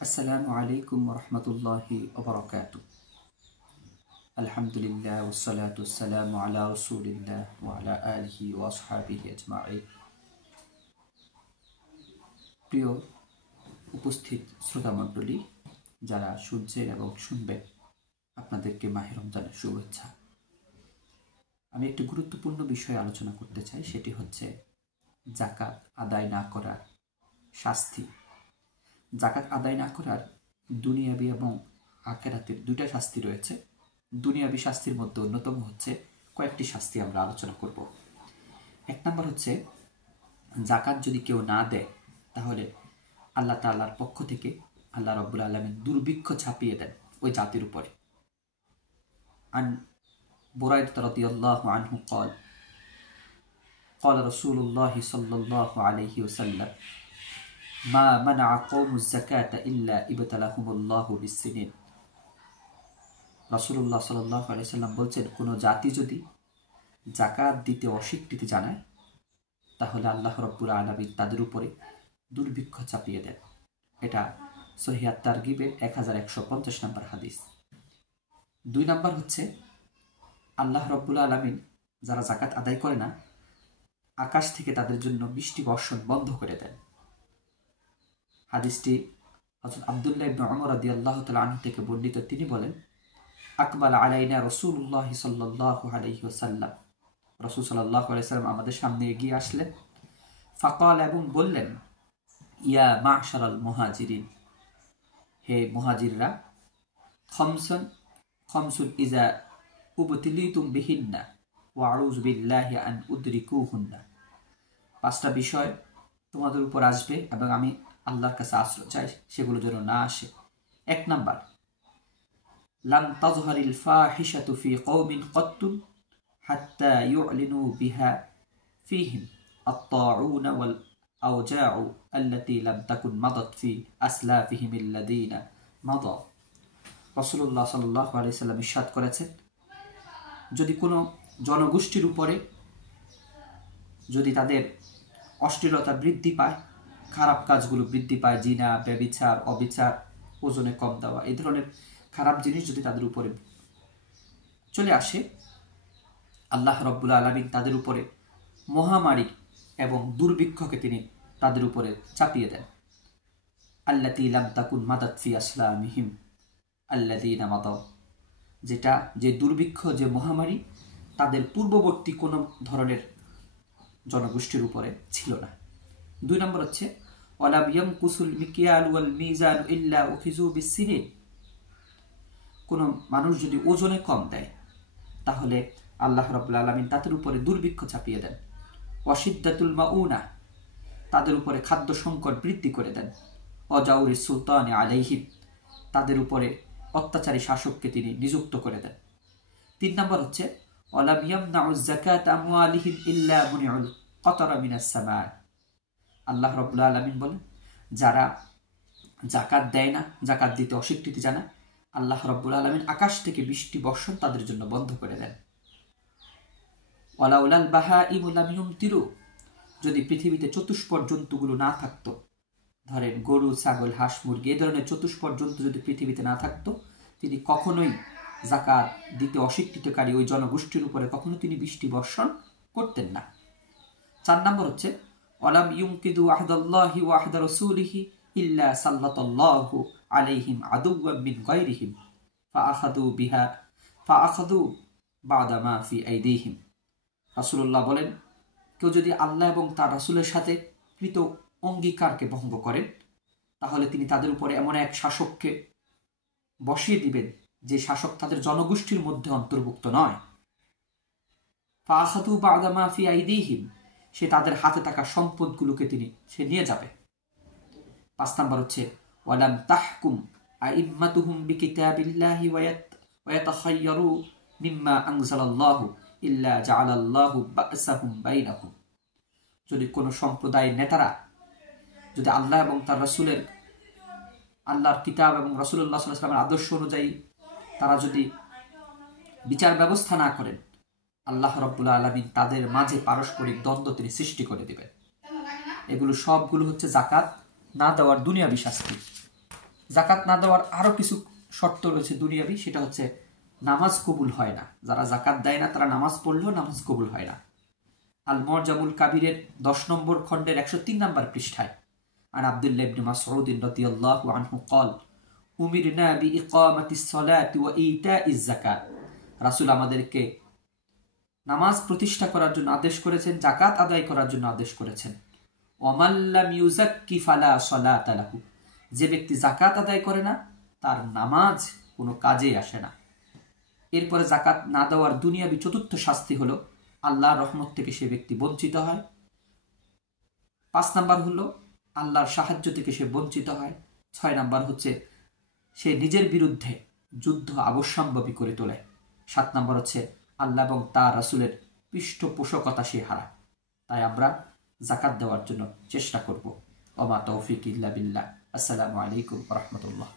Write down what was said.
আসসালামু আলাইকুম রহমতুল্লাহি ওবরাকাতু। আলহামদুলিল্লাহ ওয়াসসালাতু ওয়াসসালামু আলা রাসূলিল্লাহ ওয়া আলা আলিহি ওয়া আসহাবিহি আজমাইন। প্রিয় উপস্থিত শ্রোতামণ্ডলী, যারা শুনছেন এবং শুনবেন, আপনাদেরকে মাহে রমজানের শুভেচ্ছা। আমি একটি গুরুত্বপূর্ণ বিষয়ে আলোচনা করতে চাই, সেটি হচ্ছে যাকাত আদায় না করার শাস্তি। যাকাত আদায় না করার দুনিয়াবি এবং আখিরাতের দুইটা শাস্তি রয়েছে। দুনিয়াবি শাস্তির মধ্যে অন্যতম হচ্ছে কয়েকটি শাস্তি আমরা আলোচনা করব। এক নম্বর হচ্ছে, যাকাত যদি কেউ না দেয় তাহলে আল্লাহ তাআলার পক্ষ থেকে আল্লাহ রাব্বুল আলামিন দুর্ভিক্ষ ছাপিয়ে দেন ওই জাতির উপরে। আন বুরাইদা রাদিয়াল্লাহু আনহু قال قال رسول الله صلى الله عليه وسلم মা মানা কওমুজ যাকাতা ইল্লা ইবতালাহুমুল্লাহু বিসসিনিন। রাসূলুল্লাহ সাল্লাল্লাহু আলাইহি ওয়াসাল্লাম বলছেন, কোনো জাতি যদি যাকাত দিতে অস্বীকৃতি জানায় তাহলে আল্লাহ রাব্বুল আলামিন তাদের উপরে দুর্ভিক্ষ চাপিয়ে দেন। এটা সহিহ আত-তারগিবের 1150 নম্বর হাদিস। 2 নম্বর হচ্ছে, আল্লাহ রাব্বুল আলামিন যারা যাকাত আদায় করে না, আকাশ থেকে তাদের জন্য বৃষ্টি বর্ষণ বন্ধ করে দেন। হাদিসটি হযরত আব্দুল্লাহ ইবনে উমর রাদিয়াল্লাহু তাআলা আনহু থেকে বর্ণিত। তিনি বলেন, আকবাল আলাইনা রাসূলুল্লাহ সাল্লাল্লাহু আলাইহি ওয়াসাল্লাম, রাসূল সাল্লাল্লাহু আলাইহি ওয়াসাল্লাম আমাদের সামনে এগিয়ে আসলেন। ফাকাল, এবং বললেন, ইয়া মা'শারাল মুহাজিরিন, হে মুহাজিররা, খামসুন ইজা উবতিলিতুম বিহিন্না ওয়া আউযু বিল্লাহি আন উদরিকুহুন্না। 5টা বিষয় তোমাদের উপর আসবে এবং আমি আল্লাহর কাছে আশ্রয় চাই সেগুলো যেন না আসে। 1 নাম্বার, লাম তাযহারিল ফাহিশাতু ফি কওমিন কত্তু হাত্তা ইউ'লিনু বিহা ফীহিম আত-তাউন ওয়াল আওজাউ আল্লাতী লাম তাকুন মাদাত ফি আসলাফিহিম আল্লাযীনা মাদা। রাসূলুল্লাহ সাল্লাল্লাহু আলাইহি ওয়াসাল্লাম ইরশাদ করেছেন, যদি কোনো জনগোষ্ঠীর উপরে যদি তাদের অশ্লীলতা বৃদ্ধি পায়, খারাপ কাজগুলো বৃদ্ধি পায়, জিনা, ব্যভিচার, অবিচার, ওজনে কম দেওয়া, এই ধরনের খারাপ জিনিস যদি তাদের উপরে চলে আসে, আল্লাহ রাব্বুল আলামিন তাদের উপরে মহামারী এবং দুর্ভিক্ষকে তিনি তাদের উপরে চাপিয়ে দেন। আল্লাতী লাম তাকুন মাদাত ফি আসলামিহিম আল্লাযীনা মাদাউ, যেটা যে দুর্ভিক্ষ, যে মহামারী তাদের পূর্ববর্তী কোনো ধরনের জনগোষ্ঠীর উপরে ছিল না। 2 নম্বর হচ্ছে, ওয়ালাম ইয়ামকুসুল মিকিয়াল ওয়াল মিজান ইল্লা উখিযু বিসসিনিন। কোনো মানুষ যদি ওজনে কম দেয় তাহলে আল্লাহ রাব্বুল আলামিন তাদের উপরে দুর্ভিক্ষ চাপিয়ে দেন। ওয়াশিদ্দাতুল মাউনা, তাদের উপরে খাদ্য সংকট বৃদ্ধি করে দেন। ওয়াজাউরিস সুলতানি আলাইহিম, তাদের উপরে অত্যাচারী শাসককে তিনি নিযুক্ত করে দেন। 3 নম্বর হচ্ছে, ওয়ালাম ইয়ামনাউজ যাকাতা আমওয়ালিহিম ইল্লা মুনিউল কতরা মিনাস সামা। আল্লাহ রাব্বুল আলামিন বলেন, যারা যাকাত দেয় না, যাকাত দিতে অস্বীকৃতি জানায়, আল্লাহ রাব্বুল আলামিন আকাশ থেকে বৃষ্টি বর্ষণ তাদের জন্য বন্ধ করে দেন। ওয়ালাউলাল বাহাইমু লাম ইউমতিরু, যদি পৃথিবীতে চতুষ্পদ জন্তুগুলো না থাকতো, ধরেন গরু, ছাগল, হাঁস, মুরগি, এই ধরনের চতুষ্পদ জন্তু যদি পৃথিবীতে না থাকতো, তিনি কখনোই যাকাত দিতে অস্বীকৃতকারী ওই জনগোষ্ঠীর উপরে কখনো তিনি বৃষ্টি বর্ষণ করতেন না। 4 নম্বর হচ্ছে, ওয়ালাম ইউমকিদু আহদাল্লাহি ওয়া আহদা রাসূলিহি ইল্লা সাল্লাতাল্লাহু আলাইহিম আদুওয়াম মিন গায়রিহিম ফাআখাযু বা'দা মা ফি আইদিহিম। রাসূলুল্লাহ বলেন, কেউ যদি আল্লাহ এবং তার রাসূলের সাথে কৃত অঙ্গীকারকে ভঙ্গ করেন তাহলে তিনি তাদের উপরে এমন এক শাসককে বসিয়ে দিবেন যে শাসক তাদের জনগোষ্ঠীর মধ্যে অন্তর্ভুক্ত নয়। ফাআখাযু বা'দা মা ফি আইদিহিম, সে তাদের হাতে থাকা সম্পদগুলোকে সে নিয়ে যাবে। 5 নম্বর হচ্ছে, ওয়ালাম তাহকুম আইম্মাতুহুম বিকিতাবিল্লাহি ওয়া ইয়াতাখায়্যারু মিম্মা আনজালাল্লাহু ইল্লা জাআলাল্লাহু বা'সাহুম বাইনাহুম। যদি কোনো সম্প্রদায়ের নেতারা যদি আল্লাহ এবং তার রাসূলের, আল্লাহর কিতাব এবং রাসূলুল্লাহ সাল্লাল্লাহু আলাইহি ওয়াসাল্লামের আদর্শ অনুযায়ী তারা যদি বিচার ব্যবস্থা না করেন, আল্লাহ রাব্বুল আলামিন তাদের মাঝে পারস্পরিক দ্বন্দ্ব তিনি সৃষ্টি করে দিবেন। এগুলো সবগুলো হচ্ছে যাকাত না দেওয়ার দুনিয়াবি শাস্তি। জাকাত না দেওয়ার আরো কিছু শর্ত রয়েছে দুনিয়াবি, সেটা হচ্ছে নামাজ কবুল হয় না। যারা জাকাত দেয় না তারা নামাজ পড়লেও নামাজ কবুল হয় না। আল মুআজামুল কাবিরের 10 নম্বর খণ্ডের 103 নম্বর পৃষ্ঠায় আন আব্দুল্লাহ ইবনে মাসউদ রাদিয়াল্লাহু আনহু قال উমিরনা বিইকামাতিস সালাতি ওয়া ইতাইজ যাকাত। রাসূল আমাদেরকে নামাজ প্রতিষ্ঠা করার জন্য আদেশ করেছেন, যাকাত আদায় করার জন্য আদেশ করেছেন। ওয়ামান লাম ইউযাক্কি ফালা সালাতা লাহু, যে ব্যক্তি যাকাত আদায় করে না তার নামাজ কোনো কাজে আসে না। এরপরে জাকাত না দেওয়ার দুনিয়াবি চতুর্থ শাস্তি হলো আল্লাহর রহমত থেকে সে ব্যক্তি বঞ্চিত হয়। 5 নাম্বার হলো আল্লাহর সাহায্য থেকে সে বঞ্চিত হয়। 6 নাম্বার হচ্ছে সে নিজের বিরুদ্ধে যুদ্ধ অবশ্যম্ভাবী করে তোলে। 7 নাম্বার হচ্ছে আল্লাহ এবং তার রাসূলের পৃষ্ঠপোষকতা সে হারায়। তাই আমরা জাকাত দেওয়ার জন্য চেষ্টা করব। ওমা তৌফিক ইল্লা বিল্লাহ। আসসালামু আলাইকুম ওয়া রাহমাতুল্লাহ।